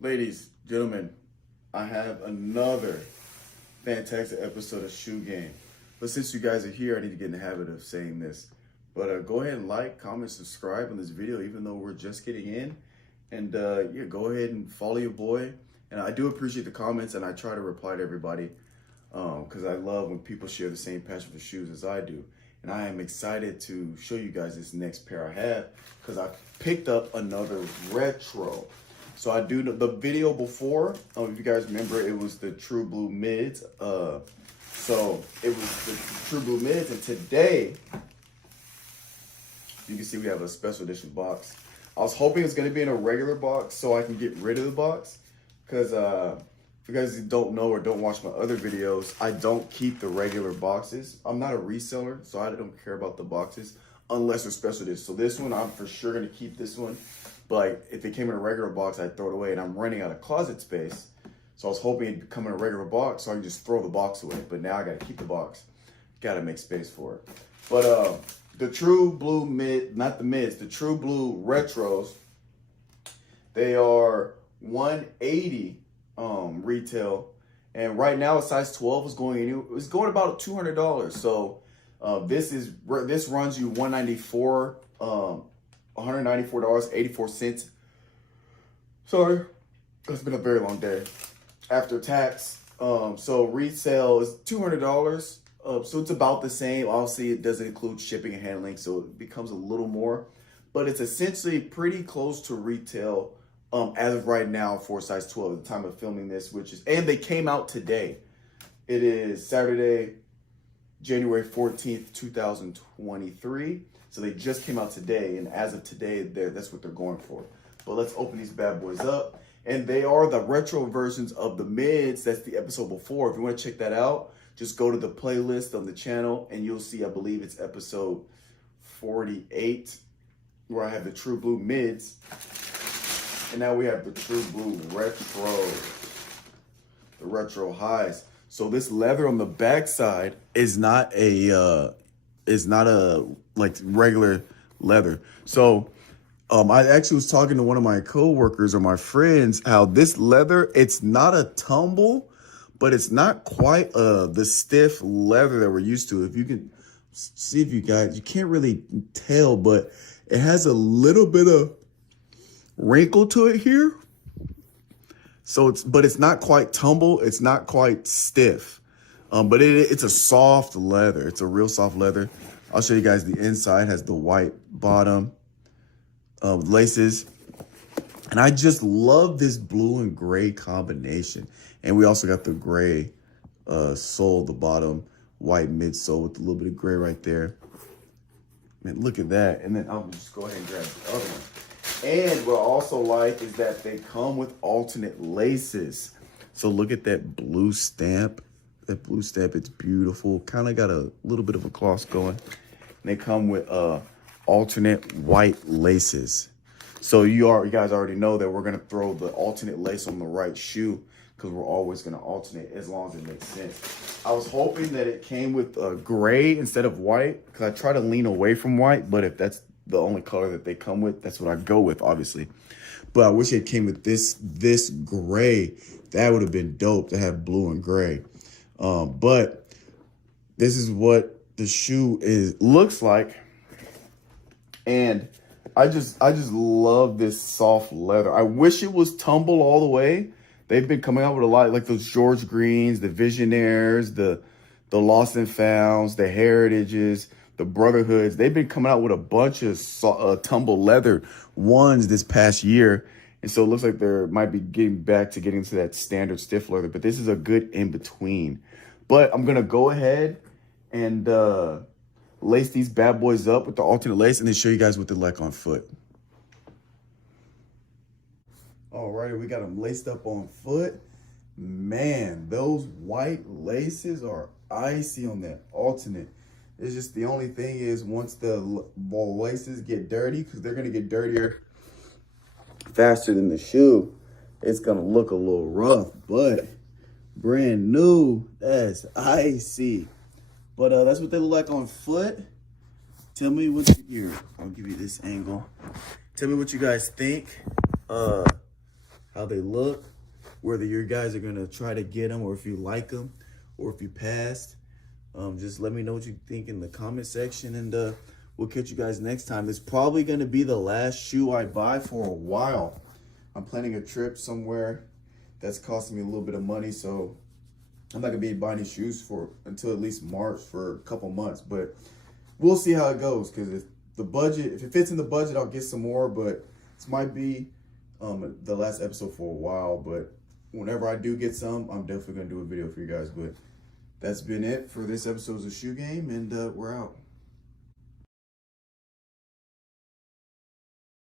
Ladies, gentlemen, I have another fantastic episode of Shoe Game. But since you guys are here, I need to get in the habit of saying this. But go ahead and like, comment, subscribe on this video, even though we're just getting in. And yeah, go ahead and follow your boy. And I do appreciate the comments, and I try to reply to everybody because I love when people share the same passion for shoes as I do. And I am excited to show you guys this next pair I have because I picked up another retro. So I do the video before, if you guys remember, it was the True Blue Mids. So it was the True Blue Mids, and today, you can see we have a special edition box. I was hoping it's gonna be in a regular box so I can get rid of the box. Because if you guys don't know or don't watch my other videos, I don't keep the regular boxes. I'm not a reseller, so I don't care about the boxes unless they're special edition. So this one, I'm for sure gonna keep this one. But like, if it came in a regular box, I'd throw it away, and I'm running out of closet space. So I was hoping it'd come in a regular box so I can just throw the box away. But now I gotta keep the box. Gotta make space for it. But the True Blue Mid, not the mids, the True Blue Retros, they are $180 retail. And right now a size 12 is going about $200. So this runs you $194.84. Sorry, it's been a very long day. After tax, so retail is $200. So it's about the same. Obviously, it doesn't include shipping and handling, so it becomes a little more. But it's essentially pretty close to retail as of right now for size 12 at the time of filming this, and they came out today. It is Saturday, January 14th, 2023. So they just came out today, and as of today, that's what they're going for. But let's open these bad boys up. And they are the retro versions of the mids. That's the episode before. If you want to check that out, just go to the playlist on the channel, and you'll see, I believe it's episode 48, where I have the True Blue mids. And now we have the True Blue Retro, the Retro highs. So this leather on the backside is not a like regular leather. So I actually was talking to one of my coworkers or my friends how this leather, it's not a tumble, but it's not quite the stiff leather that we're used to. If you can see, if you guys, you can't really tell, but it has a little bit of wrinkle to it here. So but it's not quite tumble. It's not quite stiff. But it's a soft leather. It's a real soft leather. I'll show you guys the inside. Has the white bottom laces. And I just love this blue and gray combination. And we also got the gray sole, the bottom, white midsole with a little bit of gray right there. Man, look at that. And then I'll just go ahead and grab the other one. And what I also like is that they come with alternate laces. So look at that blue stamp. That blue stamp, it's beautiful. Kind of got a little bit of a gloss going. And they come with alternate white laces. So you guys already know that we're gonna throw the alternate lace on the right shoe because we're always gonna alternate as long as it makes sense. I was hoping that it came with gray instead of white because I try to lean away from white, but if that's the only color that they come with, that's what I go with, obviously. But I wish it came with this gray. That would have been dope to have blue and gray. But this is what the shoe looks like. And I just love this soft leather. I wish it was tumble all the way. They've been coming out with a lot, like those George Greens, the Visionaires, the Lost and Founds, the Heritages, the Brotherhoods. They've been coming out with a bunch of tumble leather ones this past year. And so it looks like they might be getting back to getting to that standard stiff leather. But this is a good in-between. But I'm going to go ahead and lace these bad boys up with the alternate lace and then show you guys what they're like on foot. All right, we got them laced up on foot. Man, those white laces are icy on that alternate. It's just the only thing is once the laces get dirty, because they're going to get dirtier faster than the shoe, it's going to look a little rough. But brand new, that's icy. But that's what they look like on foot. Tell me what here. I'll give you this angle. Tell me what you guys think. How how they look, whether you guys are gonna try to get them or if you like them or if you passed. Just let me know what you think in the comment section, and we'll catch you guys next time. It's probably gonna be the last shoe I buy for a while. I'm planning a trip somewhere that's costing me a little bit of money, so I'm not gonna be buying these shoes for until at least March for a couple months, but we'll see how it goes. Because if it fits in the budget, I'll get some more. But this might be the last episode for a while. But whenever I do get some, I'm definitely gonna do a video for you guys. But that's been it for this episode of Shoe Game, and we're out.